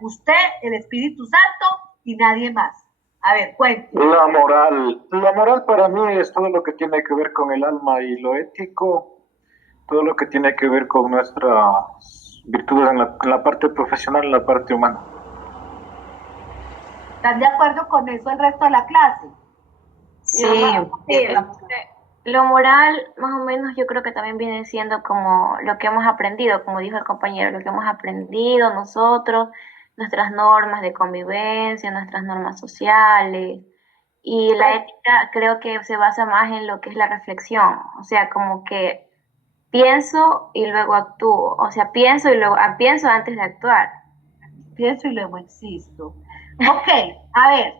Usted, el Espíritu Santo y nadie más. A ver, cuente. La moral para mí es todo lo que tiene que ver con el alma y lo ético, todo lo que tiene que ver con nuestras virtudes en la parte profesional, en la parte humana. ¿Están de acuerdo con eso el resto de la clase? Sí, lo moral, más o menos, yo creo que también viene siendo como lo que hemos aprendido, como dijo el compañero, lo que hemos aprendido nosotros, nuestras normas de convivencia, nuestras normas sociales. Y la ética creo que se basa más en lo que es la reflexión, o sea, como que pienso y luego actúo, o sea, pienso antes de actuar. Pienso y luego existo. Ok, a ver,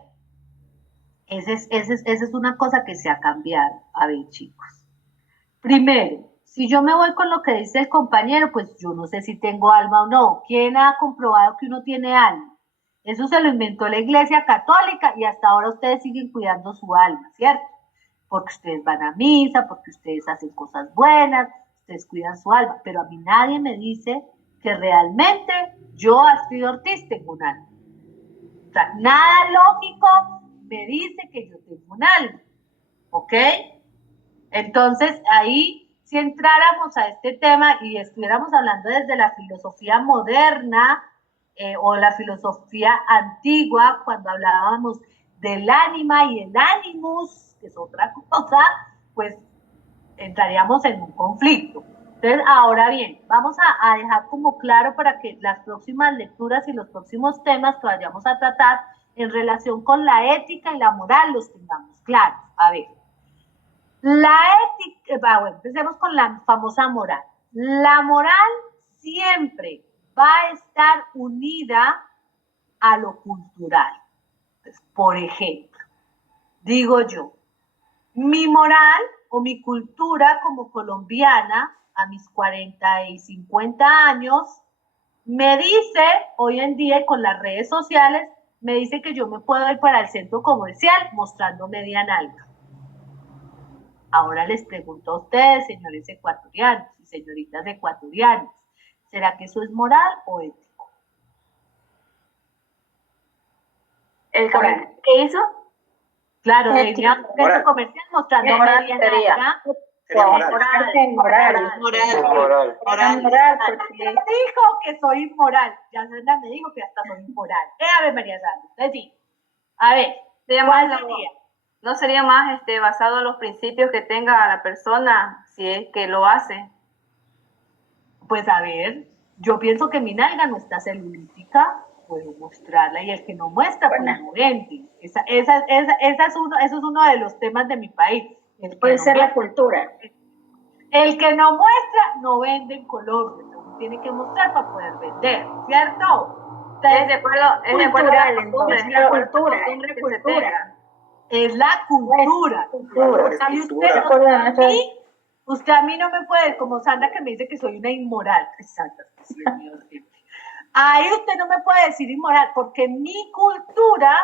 esa es una cosa que se ha cambiado. A ver, chicos. Primero, si yo me voy con lo que dice el compañero, pues yo no sé si tengo alma o no. ¿Quién ha comprobado que uno tiene alma? Eso se lo inventó la Iglesia Católica y hasta ahora ustedes siguen cuidando su alma, ¿cierto? Porque ustedes van a misa, porque ustedes hacen cosas buenas, ustedes cuidan su alma, pero a mí nadie me dice que realmente yo, Astrid Ortiz, tengo un alma. O sea, nada lógico me dice que yo tengo un alma, ¿ok? Entonces, ahí, si entráramos a este tema y estuviéramos hablando desde la filosofía moderna o la filosofía antigua, cuando hablábamos del ánima y el animus, que es otra cosa, pues entraríamos en un conflicto. Entonces, ahora bien, vamos a dejar como claro para que las próximas lecturas y los próximos temas que vayamos a tratar en relación con la ética y la moral los tengamos claros. A ver, la ética, bueno, empecemos con la famosa moral. La moral siempre va a estar unida a lo cultural. Entonces, por ejemplo, digo yo, mi moral o mi cultura como colombiana a mis 40 y 50 años me dice hoy en día con las redes sociales, me dice que yo me puedo ir para el centro comercial mostrando media nalga. Ahora les pregunto a ustedes, señores ecuatorianos y señoritas ecuatorianas, ¿será que eso es moral o ético? ¿Qué hizo? Claro, de ir a un centro comercial mostrando media nalga. Moral. Porque dijo que soy inmoral. Ya Sandra me dijo que hasta soy inmoral. A ver, María Sandra. Entonces sí. A ver, ¿cuál sería? ¿No sería más basado en los principios que tenga la persona si es que lo hace? Pues a ver, yo pienso que mi nalga no está celulítica, puedo mostrarla, y el que no muestra, pues no vende. Eso es uno de los temas de mi país. Puede ser la cultura. El que no muestra, no vende en Colombia. Uno tiene que mostrar para poder vender, ¿cierto? Entonces, es de acuerdo cultural, entonces, la cultura. Es la cultura. Usted a mí no me puede, como Sandra que me dice que soy una inmoral. Exacto. Ahí usted no me puede decir inmoral, porque mi cultura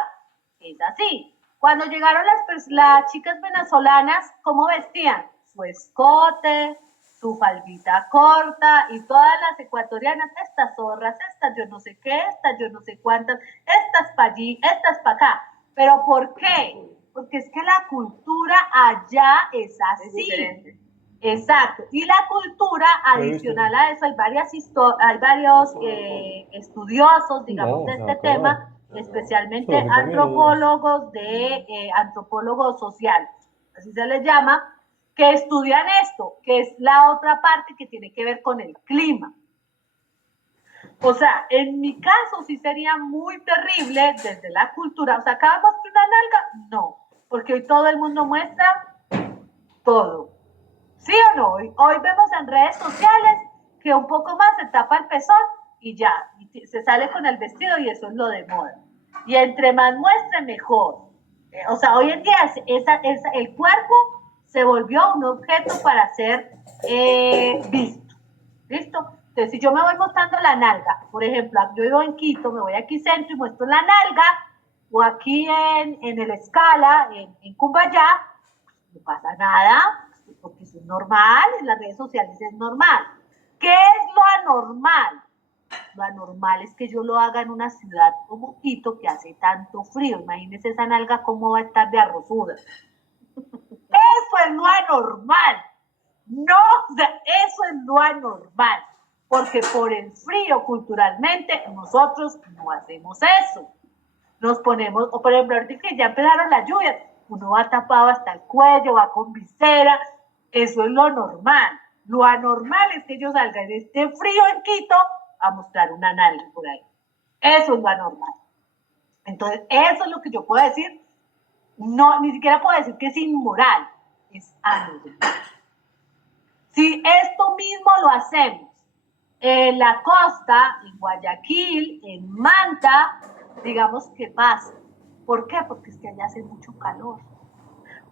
es así. Cuando llegaron las chicas venezolanas, ¿cómo vestían? Su escote, su faldita corta, y todas las ecuatorianas, estas zorras, estas yo no sé qué, estas yo no sé cuántas, estas para allí, estas para acá. ¿Pero por qué? Porque es que la cultura allá es así. Es diferente. Exacto. Y la cultura, adicional a eso, hay varios estudiosos, digamos, de este tema, especialmente antropólogos sociales, así se les llama, que estudian esto, que es la otra parte que tiene que ver con el clima. O sea, en mi caso sí sería muy terrible desde la cultura. O sea, ¿acá muestra una nalga? No, porque hoy todo el mundo muestra todo. ¿Sí o no? Hoy vemos en redes sociales que un poco más se tapa el pezón y ya, y se sale con el vestido y eso es lo de moda. Y entre más muestre, mejor. O sea, hoy en día el cuerpo se volvió un objeto para ser visto. ¿Listo? Entonces, si yo me voy mostrando la nalga, por ejemplo, yo vivo en Quito, me voy aquí centro y muestro la nalga, o aquí en el Escala, en Cumbayá, no pasa nada, porque eso es normal, en las redes sociales es normal. ¿Qué es lo anormal? Lo anormal es que yo lo haga en una ciudad como Quito que hace tanto frío. Imagínense esa nalga cómo va a estar de arrozuda. Eso es lo anormal. No, o sea, eso es lo anormal. Porque por el frío culturalmente nosotros no hacemos eso. Nos ponemos, o por ejemplo, ahorita que ya empezaron las lluvias, uno va tapado hasta el cuello, va con visera. Eso es lo normal. Lo anormal es que yo salga en este frío en Quito a mostrar una nalga por ahí. Eso es lo anormal. Entonces, eso es lo que yo puedo decir. No, ni siquiera puedo decir que es inmoral, es anormal. Si esto mismo lo hacemos en la costa, en Guayaquil, en Manta, digamos, ¿qué pasa? ¿Por qué? Porque es que allá hace mucho calor.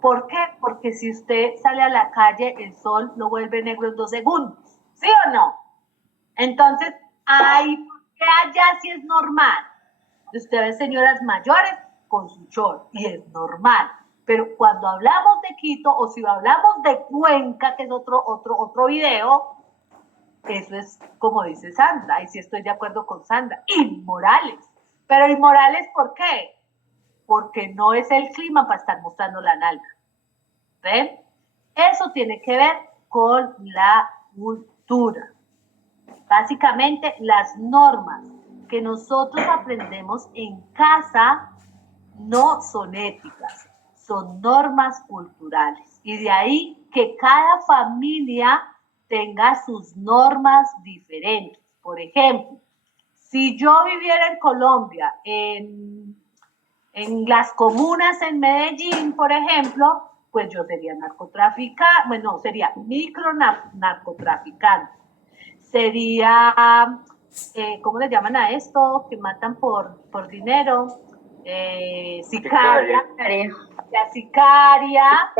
¿Por qué? Porque si usted sale a la calle, el sol lo vuelve negro en 2 segundos. ¿Sí o no? Entonces, ¿qué allá sí es normal? Usted ve señoras mayores con su short y es normal. Pero cuando hablamos de Quito o si hablamos de Cuenca, que es otro video, eso es como dice Sandra, y sí estoy de acuerdo con Sandra, inmorales. Pero inmorales, ¿por qué? Porque no es el clima para estar mostrando la nalga. ¿Ven? Eso tiene que ver con la cultura. Básicamente, las normas que nosotros aprendemos en casa no son éticas, son normas culturales. Y de ahí que cada familia tenga sus normas diferentes. Por ejemplo, si yo viviera en Colombia, en las comunas en Medellín, por ejemplo, pues yo sería narcotraficante, bueno, sería narcotraficante. Sería, ¿cómo le llaman a esto? Que matan por dinero. Sicaria. La sicaria.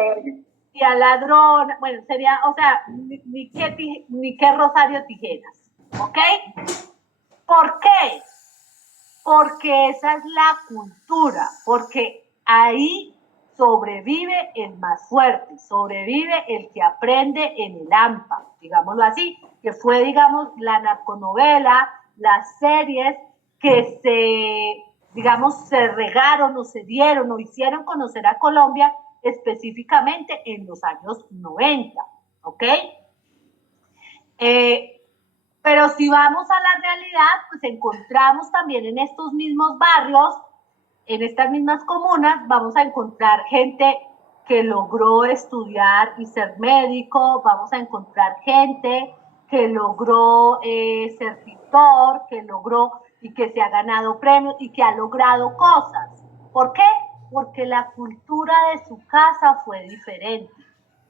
Y a ladrón. Bueno, sería, o sea, ni qué Rosario Tijeras. ¿Ok? ¿Por qué? Porque esa es la cultura. Porque ahí sobrevive el más fuerte, sobrevive el que aprende en el AMPA, digámoslo así, que fue, digamos, la narconovela, las series que se regaron o se dieron o hicieron conocer a Colombia específicamente en los años 90, ¿ok? Pero si vamos a la realidad, pues encontramos también en estos mismos barrios, en estas mismas comunas, vamos a encontrar gente que logró estudiar y ser médico, vamos a encontrar gente que logró ser pintor, que logró y que se ha ganado premios y que ha logrado cosas. ¿Por qué? Porque la cultura de su casa fue diferente,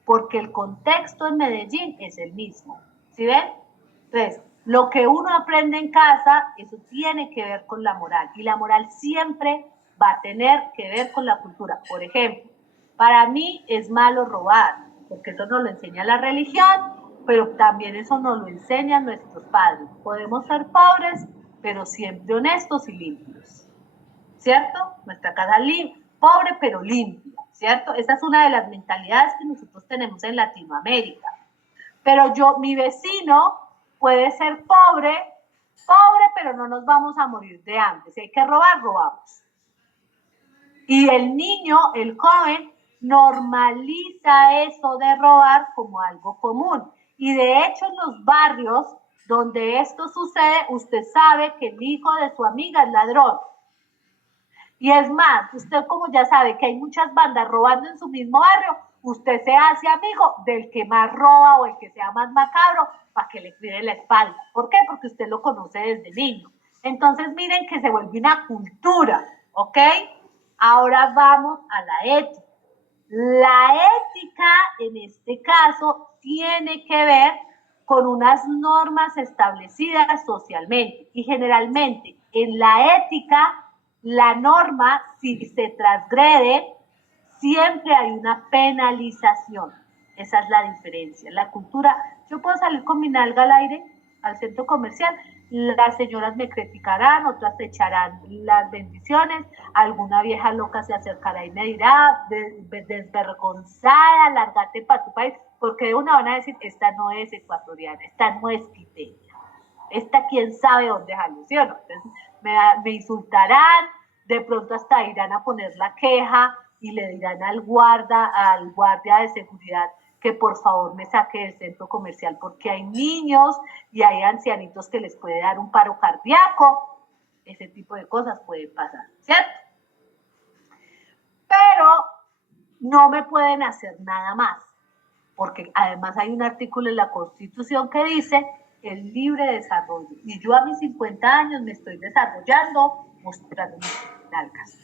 porque el contexto en Medellín es el mismo. ¿Sí ven? Entonces, lo que uno aprende en casa, eso tiene que ver con la moral. Y la moral siempre va a tener que ver con la cultura. Por ejemplo, para mí es malo robar, porque eso nos lo enseña la religión, pero también eso nos lo enseñan nuestros padres. Podemos ser pobres, pero siempre honestos y limpios. ¿Cierto? Nuestra casa pobre, pero limpia. ¿Cierto? Esa es una de las mentalidades que nosotros tenemos en Latinoamérica. Pero mi vecino puede ser pobre, pero no nos vamos a morir de hambre. Si hay que robar, robamos. Y el niño, el joven, normaliza eso de robar como algo común. Y de hecho, en los barrios donde esto sucede, usted sabe que el hijo de su amiga es ladrón. Y es más, usted como ya sabe que hay muchas bandas robando en su mismo barrio, usted se hace amigo del que más roba o el que sea más macabro para que le cuide la espalda. ¿Por qué? Porque usted lo conoce desde niño. Entonces miren que se vuelve una cultura, ¿ok? Ahora vamos a la ética. La ética en este caso tiene que ver con unas normas establecidas socialmente y generalmente en la ética la norma, si se transgrede, siempre hay una penalización. Esa es la diferencia. La cultura, yo puedo salir con mi nalga al aire, al centro comercial, las señoras me criticarán, otras te echarán las bendiciones, alguna vieja loca se acercará y me dirá, desvergonzada, lárgate para tu país, porque de una van a decir, esta no es ecuatoriana, esta no es quiteña. esta quién sabe dónde salió, ¿sí o no? Entonces me insultarán, de pronto hasta irán a poner la queja y le dirán al guardia de seguridad que por favor me saque del centro comercial porque hay niños y hay ancianitos que les puede dar un paro cardíaco. Ese tipo de cosas pueden pasar, ¿cierto? Pero no me pueden hacer nada más, porque además hay un artículo en la Constitución que dice el libre desarrollo. Y yo a mis 50 años me estoy desarrollando mostrando mis nalgas.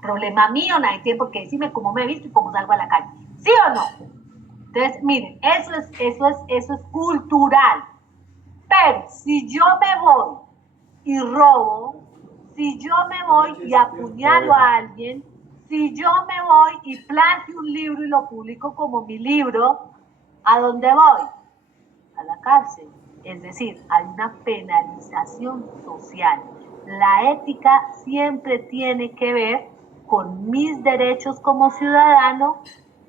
Problema mío, nadie tiene por qué decirme cómo me he visto y cómo salgo a la calle. ¿Sí o no? Entonces, miren, eso es cultural. Pero si yo me voy y robo, si yo me voy y apuñalo a alguien, si yo me voy y plagio un libro y lo publico como mi libro, ¿a dónde voy? A la cárcel. Es decir, hay una penalización social. La ética siempre tiene que ver con mis derechos como ciudadano,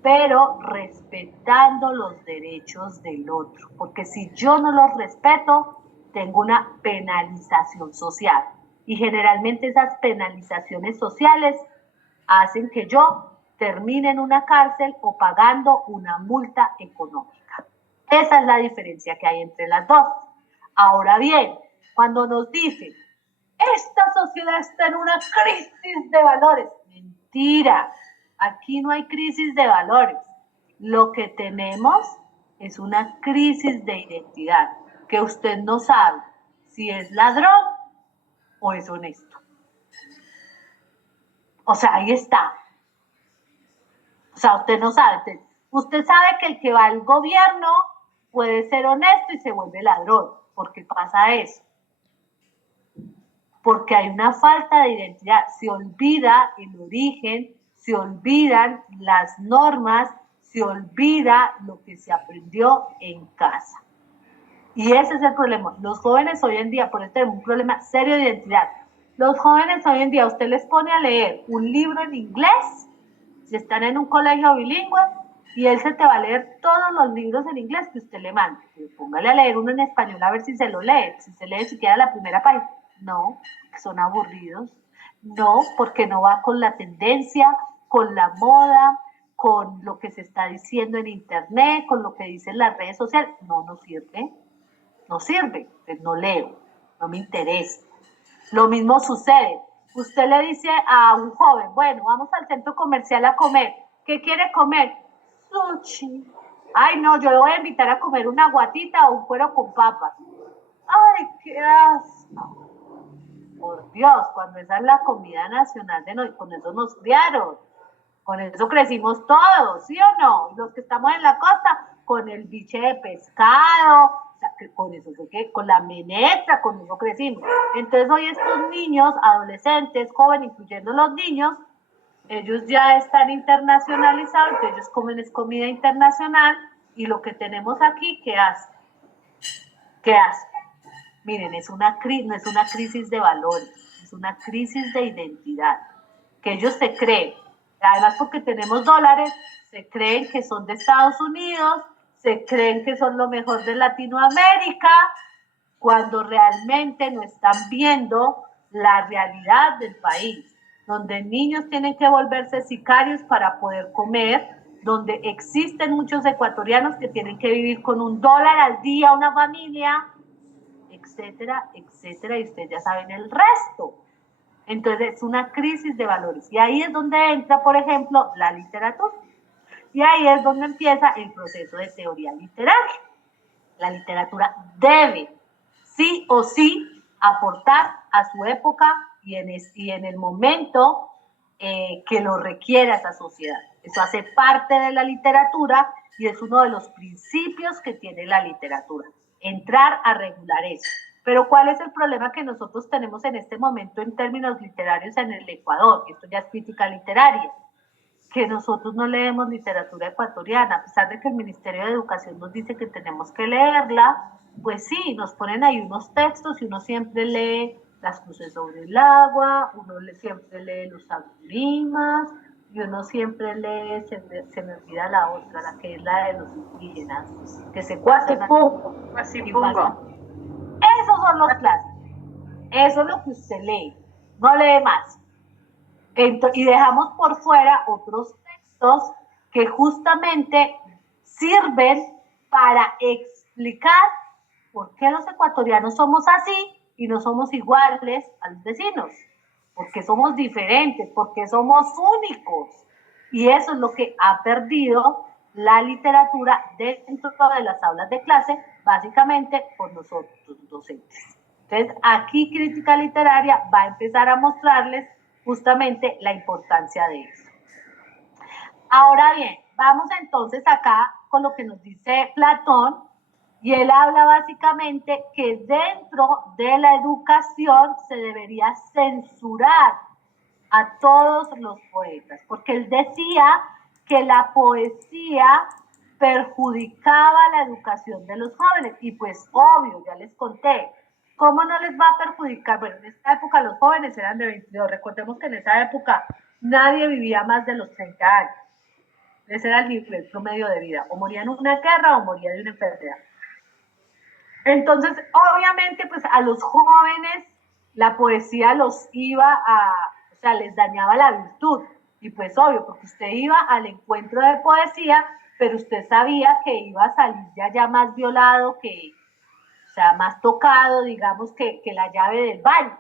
pero respetando los derechos del otro. Porque si yo no los respeto, tengo una penalización social. Y generalmente esas penalizaciones sociales hacen que yo termine en una cárcel o pagando una multa económica. Esa es la diferencia que hay entre las dos. Ahora bien, cuando nos dicen, esta sociedad está en una crisis de valores, mentira, aquí no hay crisis de valores. Lo que tenemos es una crisis de identidad, que usted no sabe si es ladrón o es honesto. O sea, ahí está. O sea, usted no sabe. Usted sabe que el que va al gobierno puede ser honesto y se vuelve ladrón. ¿Por qué pasa eso? Porque hay una falta de identidad. Se olvida el origen, se olvidan las normas, se olvida lo que se aprendió en casa. Y ese es el problema. Los jóvenes hoy en día, por eso tenemos un problema serio de identidad. Los jóvenes hoy en día, usted les pone a leer un libro en inglés, si están en un colegio bilingüe, y él se te va a leer todos los libros en inglés que usted le mande. Póngale a leer uno en español a ver si se lo lee, si se lee siquiera la primera página. No, porque son aburridos. No, porque no va con la tendencia, con la moda, con lo que se está diciendo en internet, con lo que dicen las redes sociales. No, no sirve. No sirve. Pues no leo, no me interesa. Lo mismo sucede. Usted le dice a un joven, bueno, vamos al centro comercial a comer. ¿Qué quiere comer? Sushi. Ay, no, yo le voy a invitar a comer una guatita o un cuero con papas. Ay, qué asco. Por Dios, cuando esa es la comida nacional de nosotros, con eso nos criaron. Con eso crecimos todos, ¿sí o no? Y los que estamos en la costa, con el biche de pescado, o sea, que con eso, con la menestra, con eso crecimos. Entonces hoy estos niños, adolescentes, jóvenes, incluyendo los niños, ellos ya están internacionalizados, entonces ellos comen es comida internacional, y lo que tenemos aquí, ¿qué hace? ¿Qué hace? Miren, no es una crisis de valores, es una crisis de identidad, que ellos se creen, además porque tenemos dólares, se creen que son de Estados Unidos, se creen que son lo mejor de Latinoamérica, cuando realmente no están viendo la realidad del país, donde niños tienen que volverse sicarios para poder comer, donde existen muchos ecuatorianos que tienen que vivir con $1 al día una familia, etcétera, etcétera, y ustedes ya saben el resto. Entonces es una crisis de valores, y ahí es donde entra, por ejemplo, la literatura, y ahí es donde empieza el proceso de teoría literaria. La literatura debe, sí o sí, aportar a su época y en el momento que lo requiera esa sociedad. Eso hace parte de la literatura y es uno de los principios que tiene la literatura, entrar a regular eso. Pero ¿cuál es el problema que nosotros tenemos en este momento en términos literarios en el Ecuador? Esto ya es crítica literaria, que nosotros no leemos literatura ecuatoriana, a pesar de que el Ministerio de Educación nos dice que tenemos que leerla, pues sí, nos ponen ahí unos textos y uno siempre lee Las cruces sobre el agua, uno siempre lee Los Aguilimas, y uno siempre lee, se me olvida la otra, la que es la de los indígenas, que se Guasipungo. Esos son los clásicos. Eso es lo que usted lee, no lee más. Y dejamos por fuera otros textos que justamente sirven para explicar por qué los ecuatorianos somos así y no somos iguales a los vecinos, porque somos diferentes, porque somos únicos. Y eso es lo que ha perdido la literatura dentro de las aulas de clase, básicamente por nosotros docentes. Entonces, aquí Crítica Literaria va a empezar a mostrarles justamente la importancia de eso. Ahora bien, vamos entonces acá con lo que nos dice Platón, y él habla básicamente que dentro de la educación se debería censurar a todos los poetas, porque él decía que la poesía perjudicaba la educación de los jóvenes, y pues obvio, ya les conté, ¿cómo no les va a perjudicar? Bueno, en esta época los jóvenes eran de 22, recordemos que en esa época nadie vivía más de los 30 años, ese era el nivel promedio de vida, o moría en una guerra o moría de una enfermedad. Entonces, obviamente, pues a los jóvenes la poesía los iba o sea, les dañaba la virtud. Y pues obvio, porque usted iba al encuentro de poesía, pero usted sabía que iba a salir ya más violado, o sea, más tocado, digamos, que la llave del baño.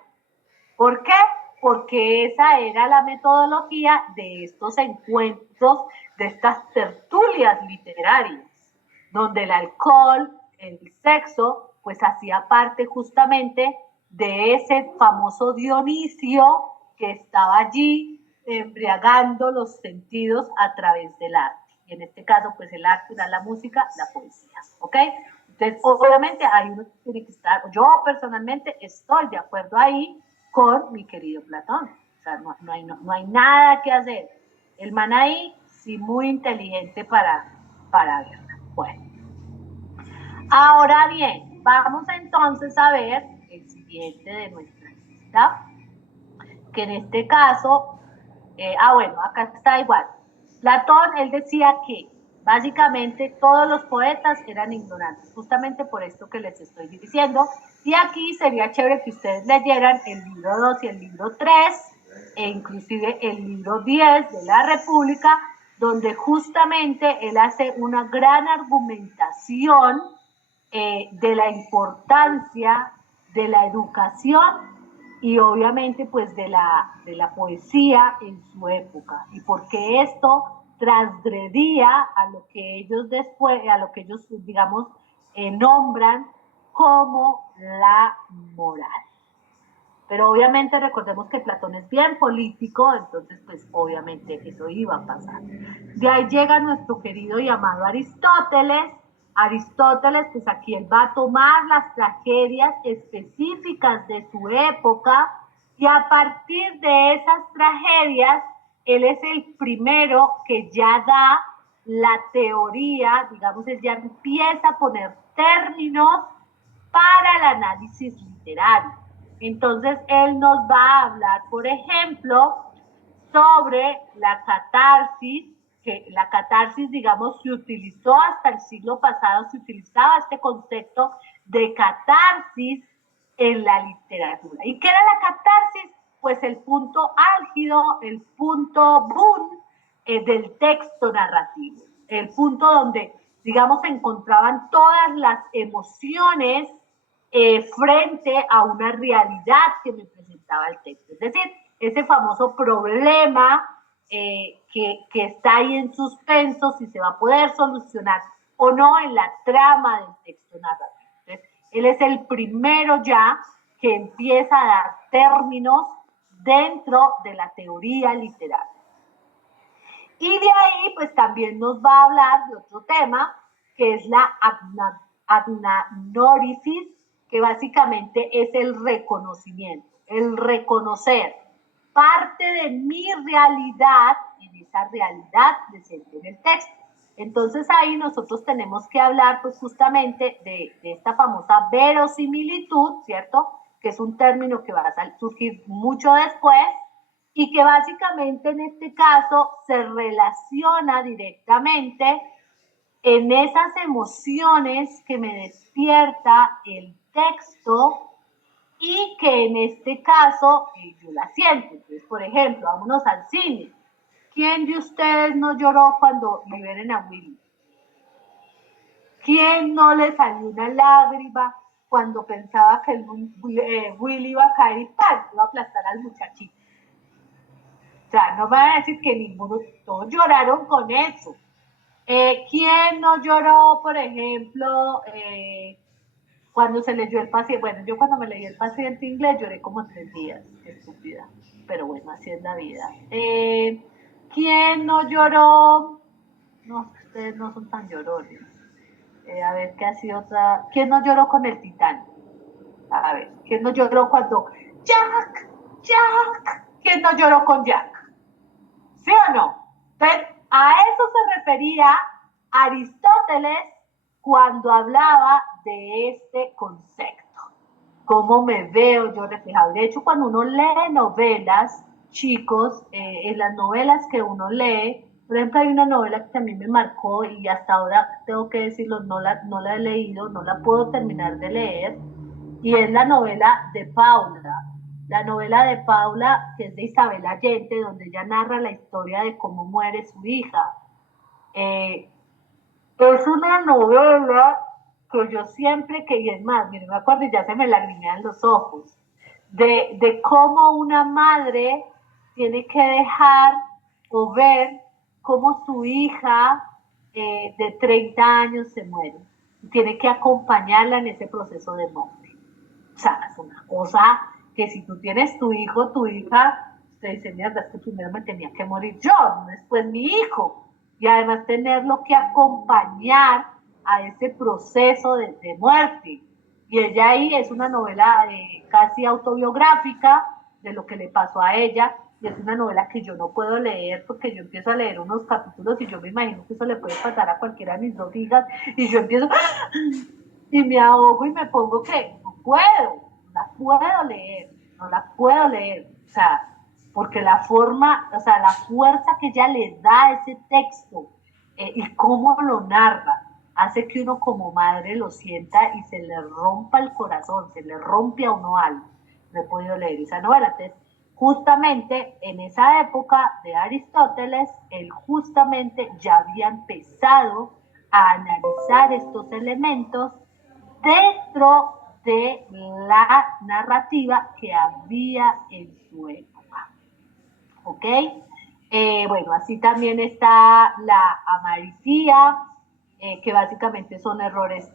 ¿Por qué? Porque esa era la metodología de estos encuentros, de estas tertulias literarias, donde el alcohol, el sexo, pues hacía parte justamente de ese famoso Dionisio que estaba allí embriagando los sentidos a través del arte. Y en este caso, pues el arte era la música, la poesía, ¿ok? Entonces, obviamente, ahí uno tiene que estar, yo personalmente estoy de acuerdo ahí con mi querido Platón. O sea, no hay nada que hacer. El man ahí, sí, muy inteligente para verla. Bueno. Ahora bien, vamos entonces a ver el siguiente de nuestra lista, que en este caso, bueno, acá está igual. Platón, él decía que básicamente todos los poetas eran ignorantes, justamente por esto que les estoy diciendo, y aquí sería chévere que ustedes leyeran el libro 2 y el libro 3, e inclusive el libro 10 de la República, donde justamente él hace una gran argumentación de la importancia de la educación y obviamente pues de la poesía en su época, y porque esto transgredía a lo que ellos después, a lo que ellos digamos nombran como la moral. Pero obviamente recordemos que Platón es bien político, entonces pues obviamente eso iba a pasar. De ahí llega nuestro querido y amado Aristóteles. Aristóteles, pues aquí él va a tomar las tragedias específicas de su época y a partir de esas tragedias, él es el primero que ya da la teoría, digamos, él ya empieza a poner términos para el análisis literario. Entonces, él nos va a hablar, por ejemplo, sobre la catarsis, que la catarsis, digamos, se utilizó hasta el siglo pasado, se utilizaba este concepto de catarsis en la literatura. ¿Y qué era la catarsis? Pues el punto álgido, el punto boom del texto narrativo, el punto donde, digamos, se encontraban todas las emociones frente a una realidad que me presentaba el texto. Es decir, ese famoso problema que está ahí en suspenso, si se va a poder solucionar o no en la trama del texto narrativo. Entonces, él es el primero ya que empieza a dar términos dentro de la teoría literaria. Y de ahí, pues también nos va a hablar de otro tema, que es la agnórisis, que básicamente es el reconocimiento, el reconocer parte de mi realidad en esa realidad presente en el texto. Entonces ahí nosotros tenemos que hablar pues justamente de esta famosa verosimilitud, ¿cierto? Que es un término que va a surgir mucho después y que básicamente en este caso se relaciona directamente en esas emociones que me despierta el texto y que en este caso yo la siento. Entonces, por ejemplo, vámonos al cine. ¿Quién de ustedes no lloró cuando liberen a Willy? ¿Quién no le salió una lágrima cuando pensaba que Willy iba a caer y ¡pam! Iba a aplastar al muchachito? O sea, no me van a decir que ninguno, todos lloraron con eso. ¿Quién no lloró, por ejemplo, cuando se leyó el paciente? Bueno, yo cuando me leí el paciente inglés lloré como 3 días, estúpida. Pero bueno, así es la vida. ¿Quién no lloró? No, ustedes no son tan llorones. A ver, ¿qué ha sido otra? ¿Quién no lloró con el Titanic? A ver, ¿quién no lloró cuando Jack, Jack? ¿Quién no lloró con Jack? ¿Sí o no? Entonces, a eso se refería Aristóteles cuando hablaba de este concepto. ¿Cómo me veo yo reflejado? De hecho, cuando uno lee novelas, chicos, en las novelas que uno lee, por ejemplo, hay una novela que a mí me marcó y hasta ahora tengo que decirlo, no la he leído, no la puedo terminar de leer, y es la novela de Paula. La novela de Paula, que es de Isabel Allende, donde ella narra la historia de cómo muere su hija. Es una novela que yo siempre que, y es más, mire, me acuerdo y ya se me lagrimean los ojos, de cómo una madre tiene que dejar o ver cómo su hija de 30 años se muere. Y tiene que acompañarla en ese proceso de muerte. O sea, es una cosa que si tú tienes tu hijo, tu hija, usted dice, mierda, es que primero me tenía que morir yo, no después mi hijo. Y además tenerlo que acompañar a ese proceso de muerte. Y ella ahí es una novela casi autobiográfica de lo que le pasó a ella, y es una novela que yo no puedo leer porque yo empiezo a leer unos capítulos y yo me imagino que eso le puede pasar a cualquiera de mis 2 hijas, y yo empiezo y me ahogo y me pongo que no la puedo leer, no la puedo leer, o sea, porque la forma, o sea, la fuerza que ella le da a ese texto y cómo lo narra, hace que uno como madre lo sienta y se le rompa el corazón, se le rompe a uno algo. No he podido leer esa novela. Entonces, justamente en esa época de Aristóteles, él justamente ya había empezado a analizar estos elementos dentro de la narrativa que había en su época. ¿Ok? Bueno, así también está la amaritía, que básicamente son errores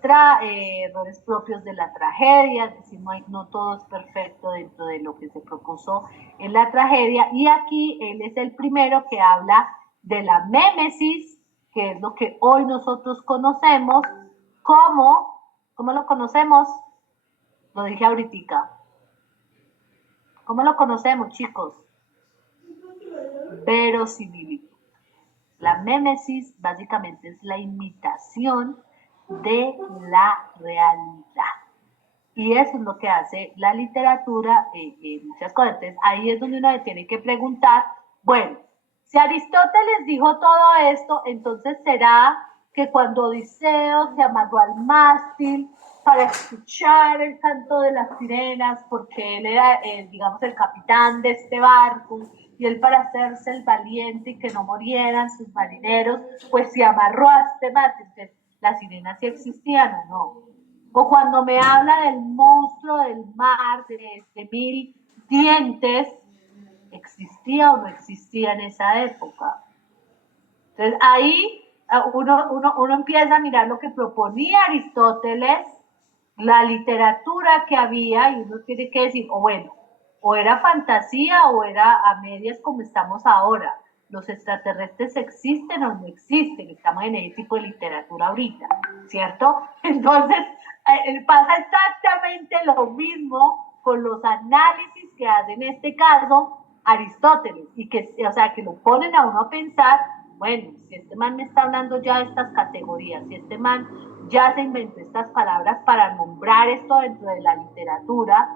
propios de la tragedia, es decir, no todo es perfecto dentro de lo que se propuso en la tragedia. Y aquí él es el primero que habla de la mémesis, que es lo que hoy nosotros conocemos como, ¿cómo lo conocemos? Lo dije ahorita. ¿Cómo lo conocemos, chicos? Verosimilitud. La mémesis básicamente es la imitación de la realidad. Y eso es lo que hace la literatura en muchas cosas. Entonces, ahí es donde uno tiene que preguntar, bueno, si Aristóteles dijo todo esto, entonces será que cuando Odiseo se amarró al mástil para escuchar el canto de las sirenas, porque él era, digamos, el capitán de este barco, y él para hacerse el valiente y que no murieran sus marineros, pues se amarró a este mástil. Entonces, ¿las sirenas sí existían o no? O cuando me habla del monstruo del mar, de 1000 dientes, ¿existía o no existía en esa época? Entonces ahí uno empieza a mirar lo que proponía Aristóteles, la literatura que había, y uno tiene que decir, bueno, o era fantasía o era a medias como estamos ahora. Los extraterrestres existen o no existen, estamos en ese tipo de literatura ahorita, ¿cierto? Entonces, pasa exactamente lo mismo con los análisis que hace en este caso Aristóteles, y que, o sea, que lo ponen a uno a pensar, bueno, si este man me está hablando ya de estas categorías, si este man ya se inventó estas palabras para nombrar esto dentro de la literatura,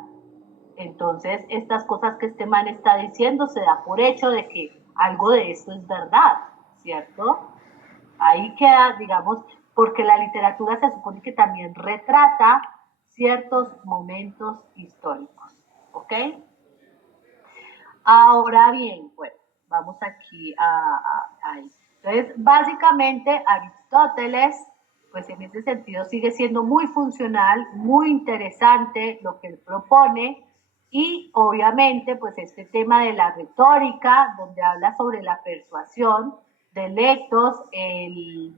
entonces estas cosas que este man está diciendo se da por hecho de que algo de esto es verdad, ¿cierto? Ahí queda, digamos, porque la literatura se supone que también retrata ciertos momentos históricos. ¿ok? Ahora bien, bueno, vamos aquí a esto. Entonces, básicamente, Aristóteles, pues en ese sentido sigue siendo muy funcional, muy interesante lo que él propone, y obviamente, pues este tema de la retórica, donde habla sobre la persuasión de electos, el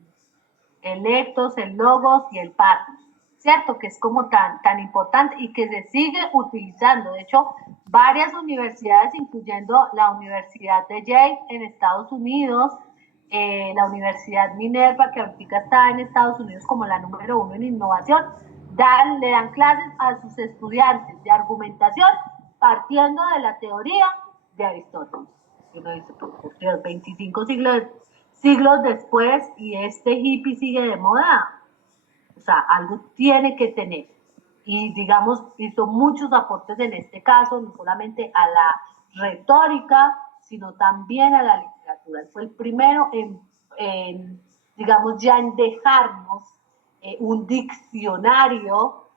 logos y el patos, ¿cierto? Que es como tan importante y que se sigue utilizando. De hecho, varias universidades, incluyendo la Universidad de Yale en Estados Unidos, la Universidad Minerva, que ahorita está en Estados Unidos como la número 1 en innovación, le dan clases a sus estudiantes de argumentación partiendo de la teoría de Aristóteles. Y uno dice, por Dios, 25 siglos después y este hippie sigue de moda. O sea, algo tiene que tener. Y digamos, hizo muchos aportes en este caso, no solamente a la retórica, sino también a la literatura. Él fue el primero digamos, ya en dejarnos un diccionario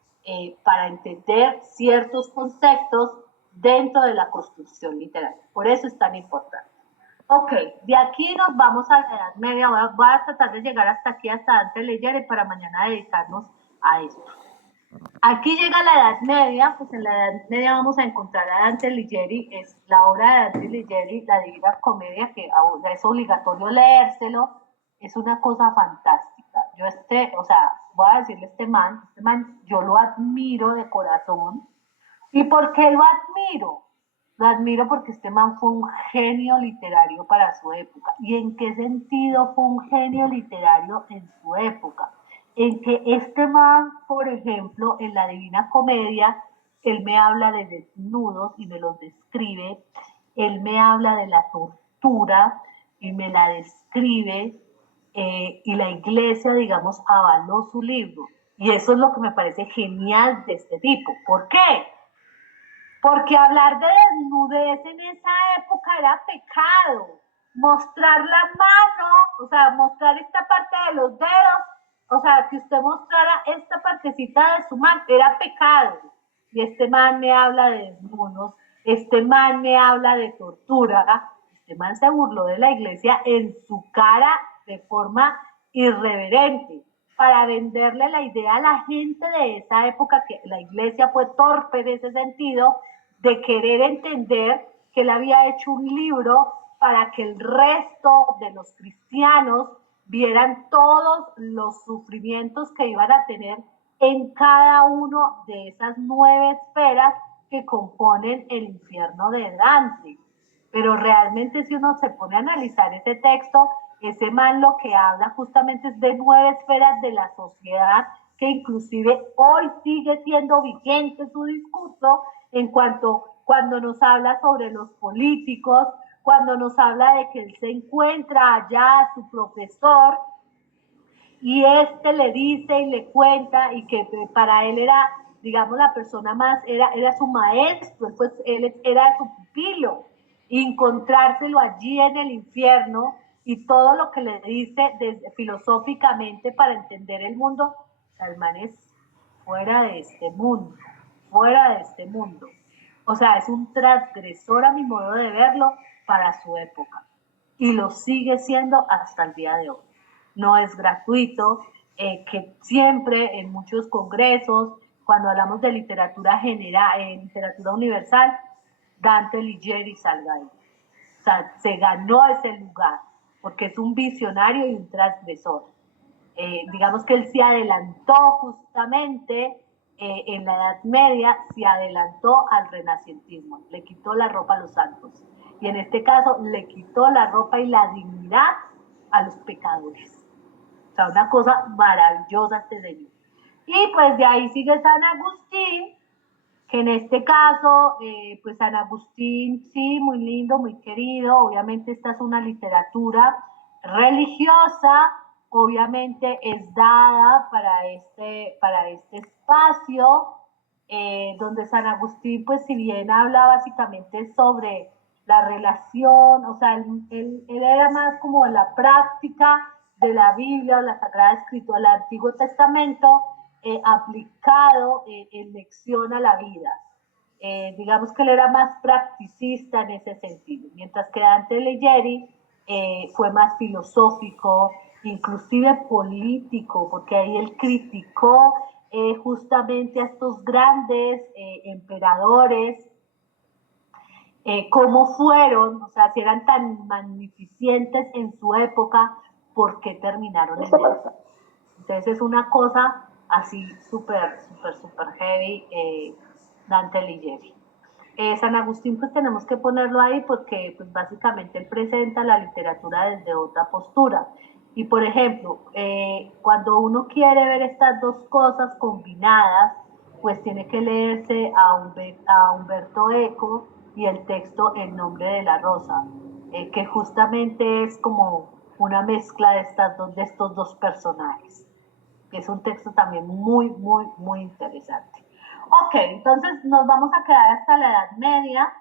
para entender ciertos conceptos dentro de la construcción literaria. Por eso es tan importante. Ok, de aquí nos vamos a la Edad Media. Voy a tratar de llegar hasta aquí, hasta Dante Alighieri, para mañana dedicarnos a esto. Aquí llega la Edad Media, pues en la Edad Media vamos a encontrar a Dante Alighieri, es la obra de Dante Alighieri, la Divina Comedia, que es obligatorio leérselo, es una cosa fantástica. Yo o sea, voy a decirle este man, yo lo admiro de corazón. ¿Y por qué lo admiro? Lo admiro porque este man fue un genio literario para su época. ¿Y en qué sentido fue un genio literario en su época? En que este man, por ejemplo, en la Divina Comedia, él me habla de desnudos y me los describe, él me habla de la tortura y me la describe, y la iglesia, digamos, avaló su libro. Y eso es lo que me parece genial de este tipo. ¿Por qué? Porque hablar de desnudez en esa época era pecado. Mostrar la mano, o sea, mostrar esta parte de los dedos, o sea, que usted mostrara esta partecita de su mano, era pecado. Y este man me habla de desnudos, este man me habla de tortura, este man se burló de la iglesia en su cara de forma irreverente para venderle la idea a la gente de esa época que la iglesia fue torpe en ese sentido, de querer entender que él había hecho un libro para que el resto de los cristianos vieran todos los sufrimientos que iban a tener en cada uno de esas 9 esferas que componen el infierno de Dante. Pero realmente si uno se pone a analizar ese texto, ese man lo que habla justamente es de 9 esferas de la sociedad, que inclusive hoy sigue siendo vigente su discurso en cuanto cuando nos habla sobre los políticos, cuando nos habla de que él se encuentra allá a su profesor y este le dice y le cuenta y que para él era, digamos, la persona más, era su maestro, pues él era su pupilo, y encontrárselo allí en el infierno y todo lo que le dice filosóficamente para entender el mundo, el man es fuera de este mundo, fuera de este mundo. O sea, es un transgresor a mi modo de verlo para su época y lo sigue siendo hasta el día de hoy. No es gratuito, que siempre en muchos congresos, cuando hablamos de literatura general, literatura universal, Dante Alighieri salga ahí. O sea, se ganó ese lugar, porque es un visionario y un transgresor. Digamos que él se adelantó justamente en la Edad Media, se adelantó al renacentismo, le quitó la ropa a los santos. Y en este caso le quitó la ropa y la dignidad a los pecadores. O sea, una cosa maravillosa este señor. Y pues de ahí sigue San Agustín, que en este caso, pues San Agustín, sí, muy lindo, muy querido. Obviamente esta es una literatura religiosa, obviamente es dada para este espacio, donde San Agustín, pues si bien habla básicamente sobre la relación, o sea, él era más como la práctica de la Biblia o la Sagrada Escritura, el Antiguo Testamento, aplicado en lección a la vida. digamos que él era más practicista en ese sentido, mientras que Dante Alighieri fue más filosófico, inclusive político, porque ahí él criticó justamente a estos grandes emperadores, cómo fueron, o sea, si eran tan magnificentes en su época, ¿por qué terminaron en eso? Entonces es una cosa así súper, súper, súper heavy, Dante Alighieri. San Agustín pues tenemos que ponerlo ahí porque pues básicamente él presenta la literatura desde otra postura. Y por ejemplo, cuando uno quiere ver estas dos cosas combinadas, pues tiene que leerse a Humberto Eco y el texto El nombre de la rosa, que justamente es como una mezcla de estos dos personajes. Es un texto también muy, muy, muy interesante. Ok, entonces nos vamos a quedar hasta la Edad Media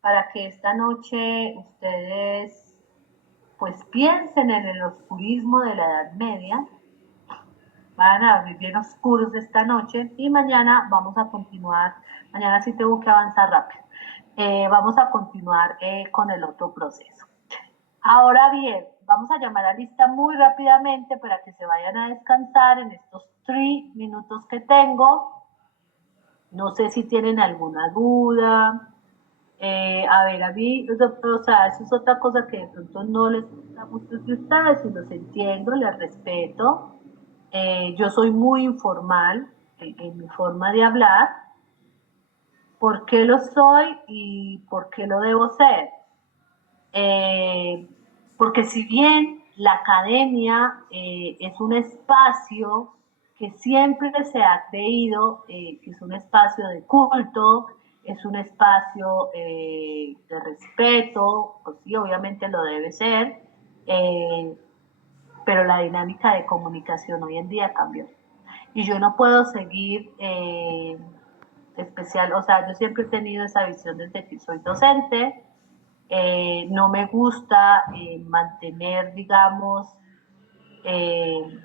para que esta noche ustedes pues piensen en el oscurismo de la Edad Media. Van a abrir bien oscuros esta noche y mañana vamos a continuar. Mañana sí tengo que avanzar rápido. Vamos a continuar con el otro proceso. Ahora bien, vamos a llamar a lista muy rápidamente para que se vayan a descansar en estos 3 minutos que tengo. No sé si tienen alguna duda. A ver, a mí, o sea, eso es otra cosa que de pronto no les gusta mucho de ustedes y los entiendo, les respeto. Yo soy muy informal en mi forma de hablar. ¿Por qué lo soy y por qué lo debo ser? Porque si bien la academia es un espacio que siempre se ha creído que es un espacio de culto, es un espacio de respeto, pues sí, obviamente lo debe ser, eh, pero la dinámica de comunicación hoy en día cambió. Y yo no puedo seguir especial, o sea, yo siempre he tenido esa visión desde que soy docente. No me gusta mantener, digamos, eh,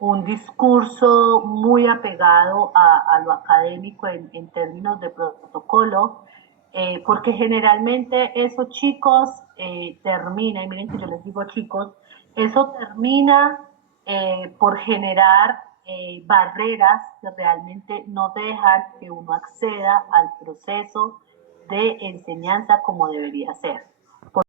un discurso muy apegado a lo académico en términos de protocolo, porque generalmente esos chicos termina, y miren que yo les digo chicos, eso termina por generar barreras que realmente no dejan que uno acceda al proceso de enseñanza como debería ser.